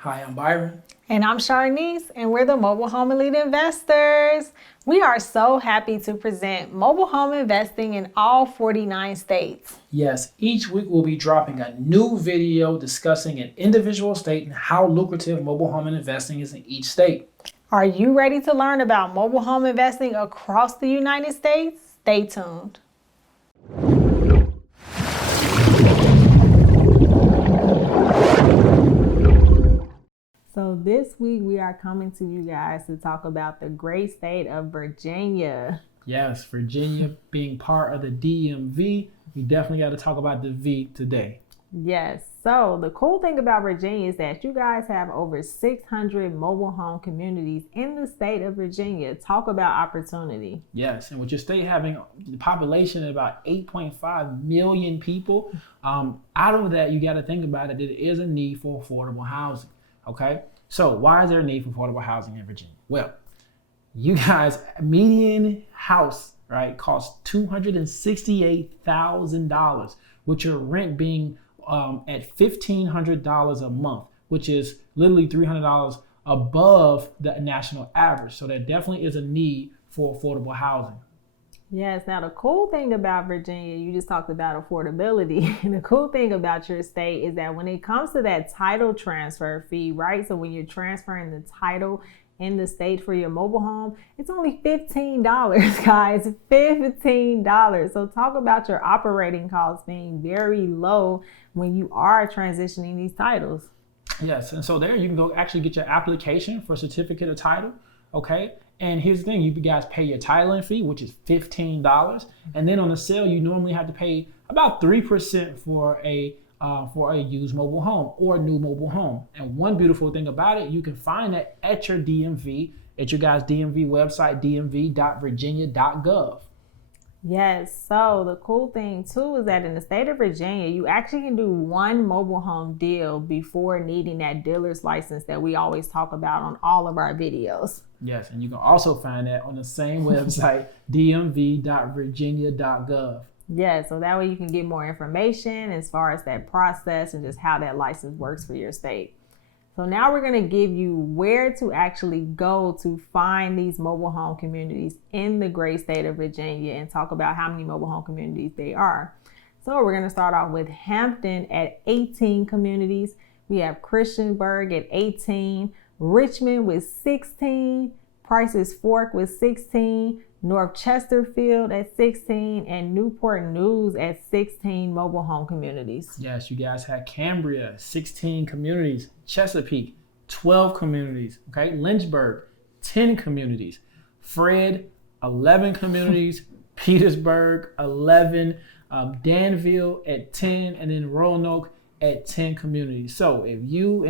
Hi, I'm Byron. And I'm Sharnice, and we're the Mobile Home Elite Investors. We are so happy to present mobile home investing in all 49 states. Yes, each week we'll be dropping a new video discussing an individual state and how lucrative mobile home investing is in each state. Are you ready to learn about mobile home investing across the United States? Stay tuned. So this week we are coming to you guys to talk about the great state of Virginia. Yes, Virginia being part of the DMV, we definitely got to talk about the V today. Yes, so the cool thing about Virginia is that you guys have over 600 mobile home communities in the state of Virginia. Talk about opportunity. Yes, and with your state having the population of about 8.5 million people, out of that, you got to think about it, there is a need for affordable housing. Okay, so why is there a need for affordable housing in Virginia? Well, you guys, median house, right, costs $268,000, with your rent being at $1,500 a month, which is literally $300 above the national average. So there definitely is a need for affordable housing. Yes, now the cool thing about Virginia, you just talked about affordability. And the cool thing about your state is that when it comes to that title transfer fee, right? So when you're transferring the title in the state for your mobile home, it's only $15, guys, $15. So talk about your operating costs being very low when you are transitioning these titles. Yes, and so there you can go actually get your application for certificate of title, okay? And here's the thing, you guys pay your titling fee, which is $15. And then on the sale, you normally have to pay about 3% for a used mobile home or a new mobile home. And one beautiful thing about it, you can find that at your DMV, at your guys' DMV website, dmv.virginia.gov. Yes, so the cool thing too is that in the state of Virginia, you actually can do one mobile home deal before needing that dealer's license that we always talk about on all of our videos. Yes, and you can also find that on the same website, dmv.virginia.gov. Yeah, so that way you can get more information as far as that process and just how that license works for your state. So now we're going to give you where to actually go to find these mobile home communities in the great state of Virginia and talk about how many mobile home communities they are. So we're going to start off with Hampton at 18 communities. We have Christiansburg at 18, Richmond with 16, Price's Fork with 16, North Chesterfield at 16, and Newport News at 16 mobile home communities. Yes, you guys had Cambria, 16 communities, Chesapeake, 12 communities, okay? Lynchburg, 10 communities, Fred, 11 communities, Petersburg, 11, Danville at 10, and then Roanoke at 10 communities. So if you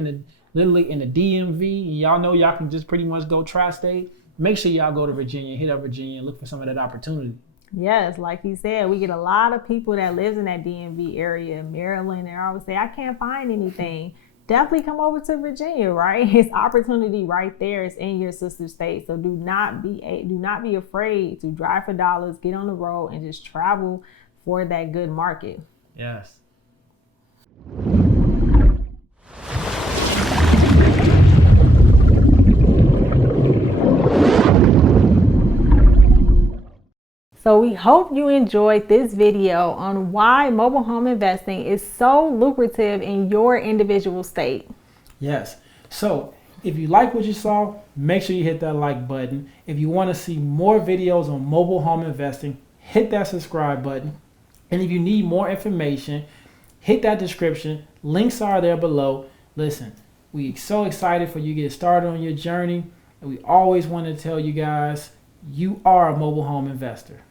literally in the DMV, y'all know y'all can just pretty much go tri-state, make sure y'all go to Virginia, hit up Virginia, and look for some of that opportunity. Yes, like you said, we get a lot of people that lives in that DMV area, Maryland, and always say, I can't find anything. Definitely come over to Virginia, right? It's opportunity right there. It's in your sister state. So do not be afraid to drive for dollars, get on the road, and just travel for that good market. Yes. So we hope you enjoyed this video on why mobile home investing is so lucrative in your individual state. Yes. So if you like what you saw, make sure you hit that like button. If you want to see more videos on mobile home investing, hit that subscribe button. And if you need more information, hit that description. Links are there below. Listen, we're so excited for you to get started on your journey. And we always want to tell you guys, you are a mobile home investor.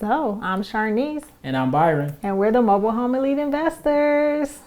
So I'm Sharnice. And I'm Byron. And we're the Mobile Home Elite Investors.